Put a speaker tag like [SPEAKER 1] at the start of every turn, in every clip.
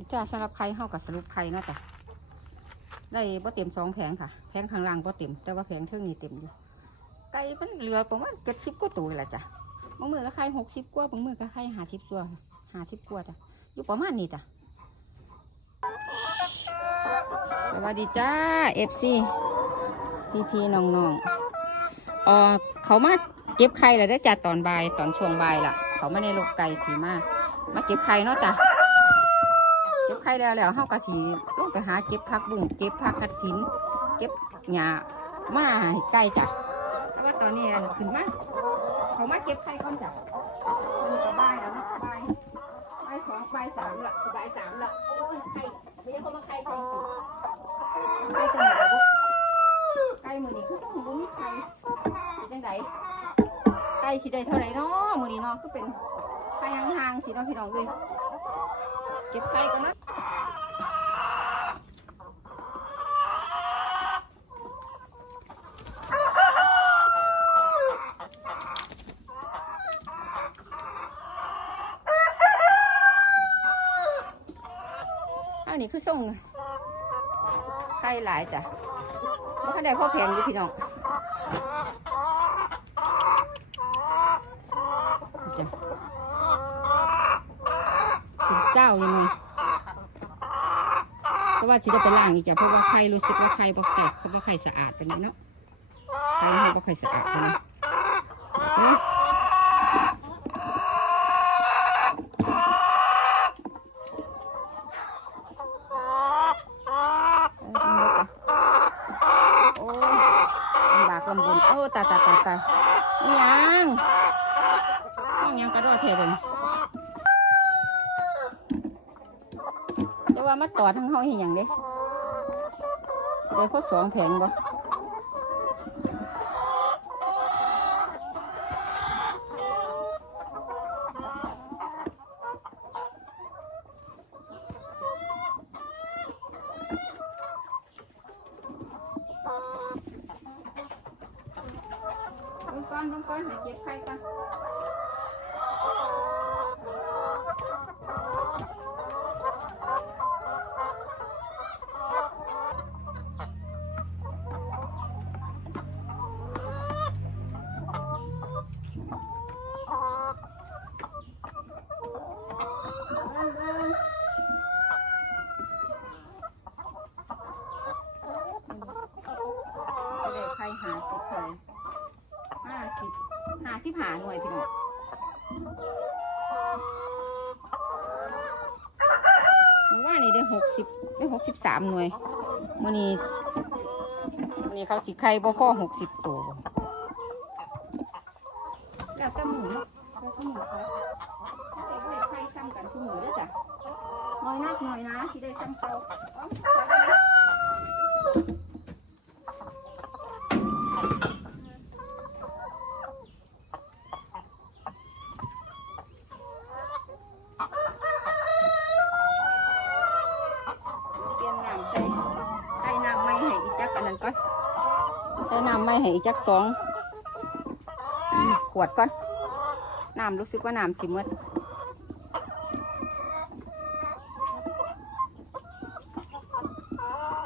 [SPEAKER 1] นี่จ้าสำหรับไข่เฮากับสรุปไข่เนาะจ้ะได้บ่เต็มสองแผงค่ะ แผงข้างล่างบ่เต็ม แต่ว่าแผงเทิงนี่เต็มอยู่ ไก่มันเหลือประมาณเจ็ดสิบกว่าตัวละจ้ะบางมือก็ไข่หกสิบกว่าบางมือก็ไข่ห้าสิบตัวห้าสิบกว่าจ้ะ อยู่ประมาณนี้จ้ะ สวัสดีจ้าเอฟซีพี่พี่ๆน้องๆเออเขามาเก็บไข่แล้วได้อจ้ะตอนบ่ายตอนช่วงบ่ายล่ะ เขามาในโลกไก่สีมากมาเก็บไข่เนาะจ้ะ ก็บไข่แล้วแล้วเฮากะสีลงไปหาเก็บผักบุ้งเก็บผักกระถิน เก็บหญ้ามาให้ไก่จ้ะแต่ว่าตอนนี้ขึ้นมาเขามาเก็บไข่ก่อนจ้ะมันก็บ่ายแล้วนะบายบายสองบายสามละสบายสามละโอ้ยไข่เดี๋ยวเขามาไข่ใส่สูไข่ตัวไหนบุไก่มือนี้คือต้องมีไข่จังไดไก่สิได้เท่าไหร่เนาะมือนี้เนาะคือเป็นไข่ห่างๆสิเนาะพี่น้องเลยเก็บไข่กันนะ อันนี้คือส่งไข่หลายจ้ะว่าข้าได้พ่อแพงอยู่พี่น้องจ้ะเจ้ายังไงเพราะว่าสิได้ไปล้างอีกจ้ะเพราะว่าไข่รู้สึกว่าไข่บ่แสบเพราะว่าไข่สะอาดไปานนี้เนาะไข่ให้บ่ไข่สะอาดไปานนี้เอ้ยโอ้ยลำบากลำบนโอ้ตายตายตายตายอิหยังอิหยังกระโดดเทเบิ่ง แต่ว่ามาต่อทั้งเฮาเห็นอย่างเด้ ได้พอสองแผงบ่เบิ่งก่อนเบิ่งก่อนให้เก็บไข่ก่อน จะได้ไข่หาสิบเลยห้าสิบห้าสิบหาหน่วยพี่น้องมึงว่านี่ได้ หกสิบไม่หกสิบสามหน่วยมื่อนี้มื่อนี้เขาสิไข่บ่พอหกสิบตัวแล้วกระหมูเนาะแล้วแต่หมูครับถ้าแต่ว่าไข่ซ้ำกันทุกหมูเด้อจ้ะน้อยนักน้อยนะที่ได้ซ้ำเตาเอาใส่ได้ไหม เตรียมน้ำใส่ใส่น้ำไม่ให้อีกจักอันนั้นก่อน ใส่น้ำไม่ให้อีกจักสองขวดก่อนน้ำรู้สึกว่าน้ำสิหมด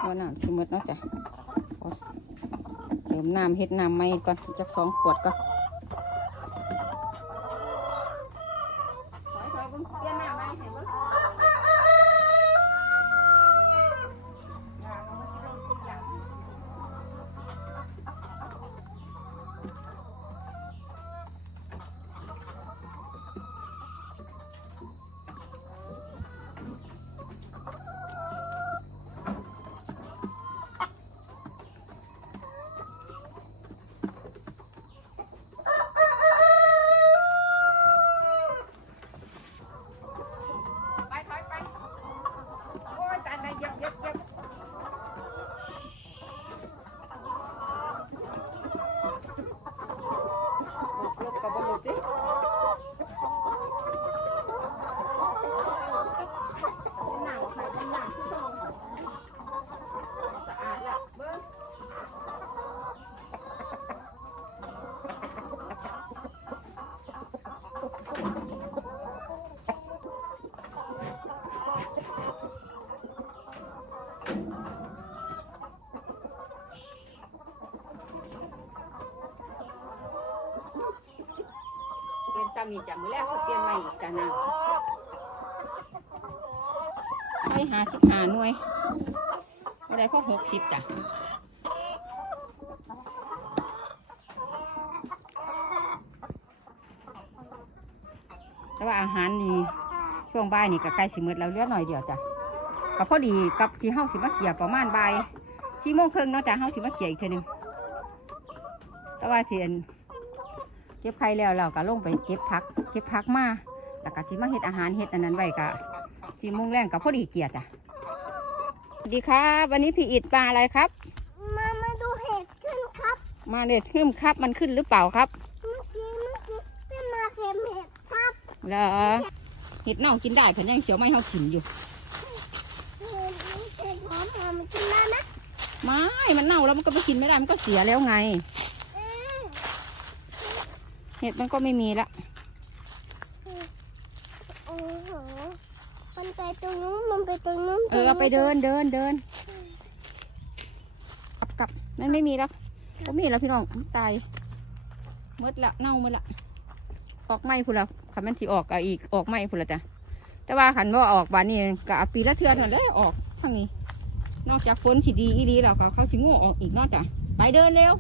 [SPEAKER 1] ว่าน้ำสิหมดเนาะจ้ะเติมน้ำเฮ็ดน้ำไม่ก่อนจักสองขวดก่อนถอยๆเบิ่งเปลี่ยนน้ำไม่ให้เบิ่ง เำ นี่จ้ะมือแรกเขาเปลี่ยนใหม่อีกจ้ะนะไปหาสิบหาหน่วยอะไรพวกหกสิบจ้ะแต่ว่าอาหารนี่ช่วงบ่ายนี่ก็ใกล้สิหมดแล้วเลือหน่อยเดียวจ้ะก็พอดีกับที่เฮาสิมาเกี่ยประมาณบ่ายสี่โมงครึ่งเนาะจ้ะเฮาสิมาเกี่ยอีกทีนึงแต่ว่าเทียน ก็บไข่แล้วเราก็ลงไปเก็บผักเก็บผักมาแล้วก็สิมาเฮ็ดอาหารเฮ็ดอันนั้นไว้ก็สี่โมงแรงก็พอดีเกียรติอะสวัสดีครับวันนี้พี่อิดปลาอะไรครับ
[SPEAKER 2] มามาดูเห็ดขึ้นครับ
[SPEAKER 1] มาเด็ดขึ้นครับมันขึ้นหรือเปล่าครับ
[SPEAKER 2] เมื่อกี้เมื่อกี้ไม่มาเข็มเห็ดครับ
[SPEAKER 1] แล้วเห็ดเน่ากินได้เพิ่นยังเสียวไม่เฮากินอยู่
[SPEAKER 2] เห็ดนี้เห็ดหอมหอมมันกินได้ไหม
[SPEAKER 1] ไม่มันเน่าแล้วมันก็ไปกินไม่ได้มันก็เสียแล้วไง
[SPEAKER 2] เออ
[SPEAKER 1] เห็ดมันก็ไม่มีละ
[SPEAKER 2] โอ้โหมันไปตรงนู้นมันไปตรงนู้น
[SPEAKER 1] เออเอาไปเดินเดินเดินกลับกลับมันไม่มีแล้วก็มีแล้วพี่น้องมันตายหมดละเน่าหมดละออกไหมพุ่นละขันมันที่ออกก็อีกออกไหมพุ่นละจ้ะแต่ว่าขันว่าออกบานนี้ก็ปีละเทือนนั่นแหละออกทั้งนี้ นอกจากฝนที่ดีอีดีแล้วก็เขาสิโง่ออกอีกเนอกจ้ะไปเดินเร็ว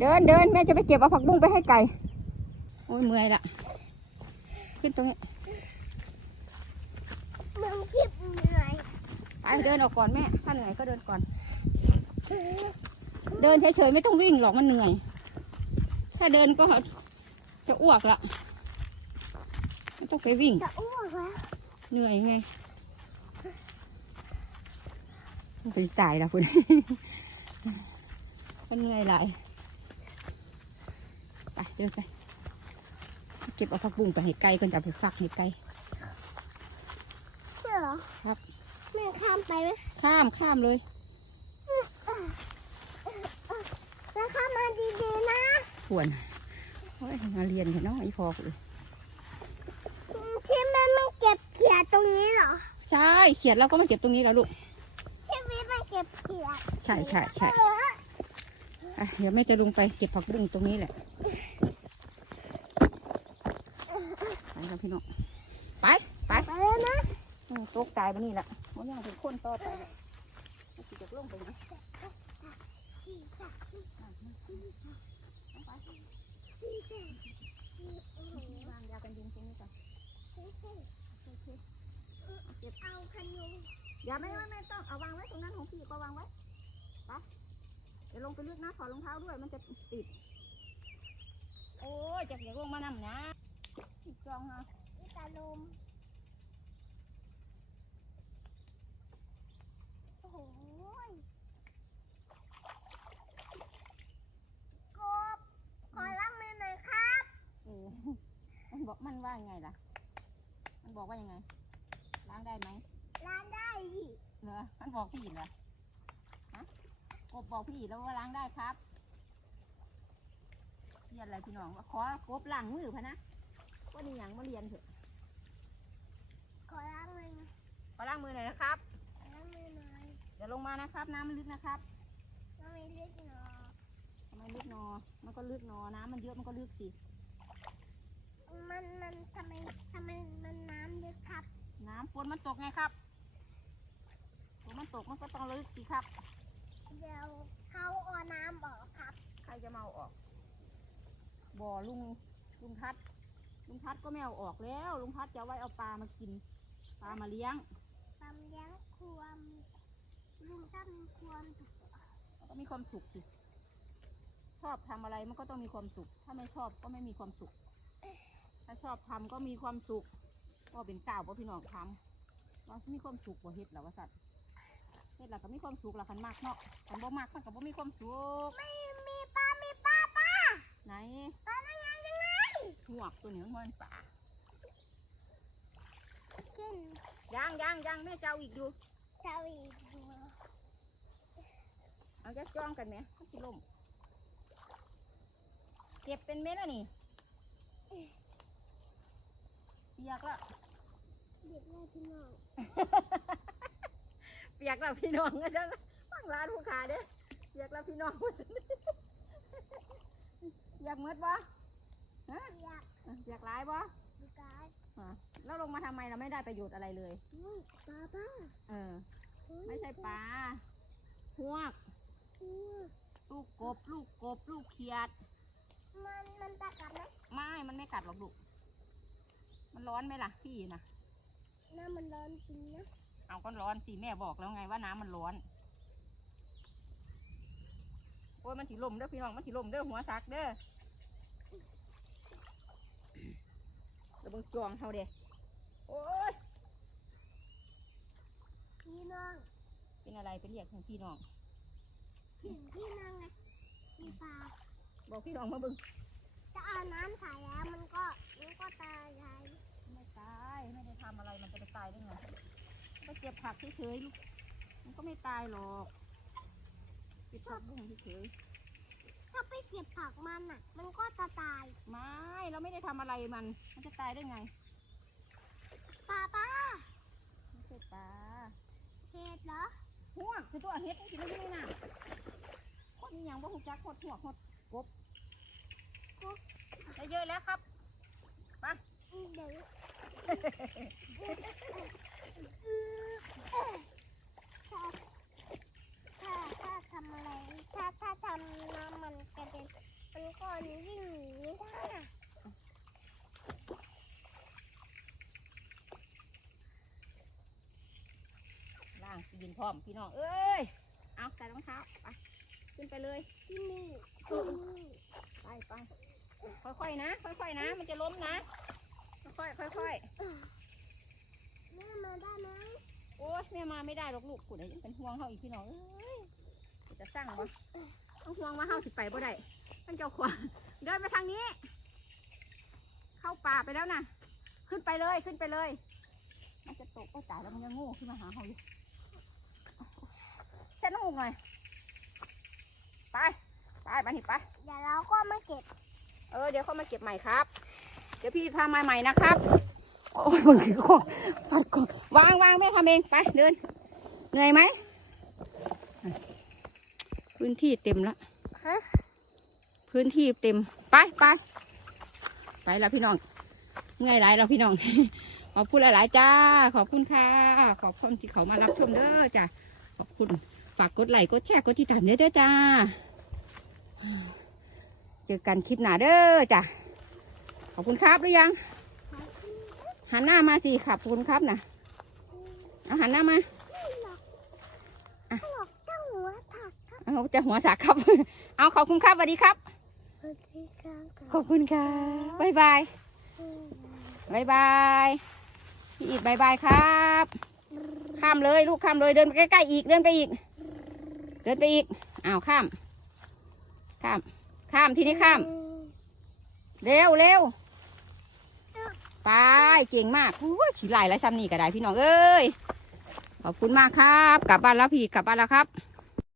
[SPEAKER 1] เดินเดินแม่จะไปเก็บเอาผักบุ้งไปให้ไก่โอ้ยเมื่อยละขึ้นตรงนี้
[SPEAKER 2] เมืองทิพย์เหนื่อย
[SPEAKER 1] ไปเดินออกก่อนแม่ ถ้าเหนื่อยก็เดินก่อน เดินเฉยๆไม่ต้องวิ่งหรอกมันเหนื่อย ถ้าเดินก็จะอ้วกละไม่ต้องไปวิ่ง
[SPEAKER 2] จะอ้วกแล้ว
[SPEAKER 1] เหนื่อยไงมันไปจ่ายละคุณมันเหนื่อยหลายไปเดินไปเก็บเอาผักบุ้งไปให้ไก่ก่อนจะเอาไปฟักให้ไก่
[SPEAKER 2] ใช่เหรอ
[SPEAKER 1] ครับ
[SPEAKER 2] แม่ข้ามไปไหม
[SPEAKER 1] ข้ามข้ามเลย
[SPEAKER 2] แล้วข้ามมาดีๆนะ
[SPEAKER 1] ควรโอ้ยมาเรียนเถอะเนาะไอ้พอกูเลย
[SPEAKER 2] ที่แม่มันเก็บเขียดตรงนี้เหรอ
[SPEAKER 1] ใช่เขียดเราก็มาเก็บตรงนี้แล้วลูก
[SPEAKER 2] ที่วิทย์มันเก็บเขียด
[SPEAKER 1] ใช่ใช่ใช่
[SPEAKER 2] เออ
[SPEAKER 1] อะเดี๋ยวแม่จะลงไปเก็บผักบุ้งตรงนี้แหละไป ครับพี่น้องไปไป
[SPEAKER 2] ไปแล้วนะ
[SPEAKER 1] อืมตกตายไปนี่แหละมันยังเป็นคนต่อไปเลยมันสิจะลงไปนะวางยากันยุงตรงนี้ก่อน
[SPEAKER 2] เอาขยุง
[SPEAKER 1] อย่าไม่ไม่ไม่ต้องเอาวางไว้ตรงนั้นของพี่ก็วางไว้ไปเดี๋ยวลงไปลึกนะถอดรองเท้าด้วยมันจะติด โอ้ยจะเดี๋ยวลงมานำนะ อีกจองฮะ
[SPEAKER 2] อีตาลมโอ้โหยกบขอรับมือหน่อยครับ
[SPEAKER 1] เออมันบอกมันว่ายังไงล่ะ มันบอกว่ายังไง ล้างได้ไหม
[SPEAKER 2] ร้านได้ดิ
[SPEAKER 1] เหรอมันบอกพี่เหรอฮะกบบอกพี่แล้วว่าล้างได้ครับเรียนอะไรพี่น้องว่าขอกบล้างมือพะนะ ว่านี่ยังมาเรียนเถอะ
[SPEAKER 2] ขอรับมือ
[SPEAKER 1] ขอล้างมือหน่อยนะครับ
[SPEAKER 2] ขอรับมือหน่อย
[SPEAKER 1] เดี๋ยวลงมานะครับ น้ำมันลึกนะครับ
[SPEAKER 2] น้องไม่เล็กหนอ
[SPEAKER 1] ทำไมลึกนอ มันก็ลึกนอน้ำมันเยอะมันก็ลึกสิ
[SPEAKER 2] มันมันทำไมทำไมมันน้ำลึกครับ
[SPEAKER 1] น้ำฝนมันตกไงครับฝนมันตกมันก็ต้องลึกสิครับ
[SPEAKER 2] เดี๋ยวเขาเอาน้ำออกครับ
[SPEAKER 1] ใครจะมาเอาออกบ่อลุงลุงทัด ลุงทัดก็ไม่เอาออกแล้ว ลุงทัดจะเอาไว้เอาปลามากิน ปลามาเลี้ยง
[SPEAKER 2] ตำเลี้ยงควมลุงตั้มควม
[SPEAKER 1] มันก็มีความสุขสิชอบทำอะไรมันก็ต้องมีความสุข ถ้าไม่ชอบก็ไม่มีความสุข ถ้าชอบทำก็มีความสุข ก็เป็นก้าวว่าพี่น้องทำว่ามีความสุขบ่เฮ็ดหรอวะสัตว์เฮ็ดแล้วก็มีความสุขละคันมากเนาะคันบ่มากมันก็บ่มีความสุข
[SPEAKER 2] ไม่มีปลา มีปลาปลา
[SPEAKER 1] ไหน
[SPEAKER 2] ปลาได้ยังยังไง
[SPEAKER 1] หวกตัวนี้มันป่า
[SPEAKER 2] ขึ้น
[SPEAKER 1] ย่างย่างย่างแม่เจ้าอีกอยู่
[SPEAKER 2] เจ้าอีกดู
[SPEAKER 1] เอาจะจ้องกันไหมมันสิล่มเก็บเป็นเม็ดแล้วนี่เปียกแล้ว
[SPEAKER 2] เด็กแม่พี่น้อง
[SPEAKER 1] เปียกแล้วพี่น้องก็จะฟังร้านผู้ขาเด้อเปียกแล้วพี่น้องว่าซั่นเปียกหมดบ่ฮ ฮะ
[SPEAKER 2] อยาก
[SPEAKER 1] อยากร้ายบ่
[SPEAKER 2] ดูการ
[SPEAKER 1] อะแล้วลงมาทำไมเราไม่ได้ประโยชน์อะไรเลย
[SPEAKER 2] อุ้ยป้าป้า
[SPEAKER 1] เออ
[SPEAKER 2] อุ้ย
[SPEAKER 1] ไม่ใช่ปลาหวก
[SPEAKER 2] อุ้ย
[SPEAKER 1] ลูกกบ ลูกกบ ลูกเขียด
[SPEAKER 2] มันมันตะกัดไหม
[SPEAKER 1] ไม่ มันไม่กัดหรอกลูก มันร้อนไหมล่ะพี่นะ
[SPEAKER 2] น้ำมันร้อนจริงนะ
[SPEAKER 1] เอาก็ร้อนสิแม่บอกแล้วไงว่าน้ำมันร้อน โอ้ยมันถิลมเด้อพี่น้อง มันถิลมเด้อหัวซักเด้อ เดี๋ยวเบิ่งจองเขาเด้โอ้ย
[SPEAKER 2] พี่น้อง
[SPEAKER 1] เป็นอะไรไปเรียกของพี่น้อง
[SPEAKER 2] เห็นพี่น้องไงมีปลา
[SPEAKER 1] บอกพี่น้องมาเบิ่ง
[SPEAKER 2] จะเอาน้ำใส่แล้วมันก็มันก็ตายยาย
[SPEAKER 1] ไม่ตายไม่ได้ทำอะไรมันจะไปตายได้ไงก็เก็บผักเฉยๆลูกมันก็ไม่ตายหรอกเก็บผักบุ้งเฉย
[SPEAKER 2] ถ้าไปเก็บผักมันอะ มันก็จะตาย
[SPEAKER 1] ๆไม่เราไม่ได้ทำอะไรมัน มันจะตายได้ไง
[SPEAKER 2] ป้าป้า
[SPEAKER 1] ไม่ใช่ปลา
[SPEAKER 2] เห็ดเหรอ
[SPEAKER 1] หัวคือตัวเฮ็ดกินไม่ได้น่ะคนนี้ยังว่าหูจักหดหัวหดกบกบ ได้เยอะแล้วครับ
[SPEAKER 2] เดี๋ยวถ้าถ้า ถ้าทำอะไร ถ้าถ้าทำน้ำมันกระเด็นมันก็วิ่งหนีไม่ได้อะ
[SPEAKER 1] ล่างกินพร้อมพี่น้อง เอ้ย เอาใส่รองเท้าไปขึ้นไปเลย
[SPEAKER 2] ที่นี่ที่นี่
[SPEAKER 1] ไปไปค่อยๆนะ ค่อยๆนะ มันจะล้มนะ ค่อยๆค่อย
[SPEAKER 2] แม่มาได้ไหม
[SPEAKER 1] ๆโอ้ยแม่มาไม่ได้หรอกลูกกูเดี๋ยวยังเป็นห่วงเขาอีกพี่น้องเอ้ย จะสร้างบ่ต้องห่วงว่าเฮาสิไปบ่ได้ท่านเจ้าขวางเดินไปทางนี้ เข้าป่าไปแล้วนะขึ้นไปเลยขึ้นไปเลยมันจะตกก็ตายแล้วมันยังโง่ขึ้นมาหาเขาอยู่เส้นน้ำมูกหน่อยไปไปไปนี่ไป
[SPEAKER 2] เดี๋ยวเราก็มาเก็บ
[SPEAKER 1] เออเดี๋ยวเขามาเก็บใหม่ครับ เดี๋ยวพี่พามาใหม่นะครับโอ้ยมึงถือของปัดก่อนวางวางแม่ทำเองไปเดินเหนื่อยไหม พื้นที่เต็มแล้ว
[SPEAKER 2] ฮะ
[SPEAKER 1] พื้นที่เต็ม ไปไปไปแล้วพี่น้องเมื่อยหลายแล้วพี่น้อง ขอบคุณหลาย ๆ จ้า ขอบคุณค่ะ ขอบคุณที่เขามารับชมเด้อจ้าขอบคุณ ฝากกดไลค์ กดแชร์ กดติดตามเด้อเด้อจ้า เจอกันคลิปหน้าเด้อจ้ะขอบคุณครับหรือยัง หันหน้ามาสิขอบคุณครับนะเอาหันหน้ามา
[SPEAKER 2] ไม่หรอกไม่หรอกเจ้าหัวผักครับ
[SPEAKER 1] เอาจะหัวสักครับ เอาขอบคุณครับสวัสดีครับ
[SPEAKER 2] สวัสดีครับ
[SPEAKER 1] ขอบคุณค่ะบายบายบายบายพี่อีกบายบายครับ ข้ามเลยลูกข้ามเลยเดินไปใกล้ๆอีกเดินไปอีก เดินไปอีกอ้าวข้าม ข้าม ข้ามที่นี่ข้าม เร็วเร็วไปเก่งมากอู้ยขี่ไล่ไรซ้ำนี่ก็ได้พี่น้องเอ้ยขอบคุณมากครับ กลับบ้านแล้วพี่กลับบ้านแล้วครับ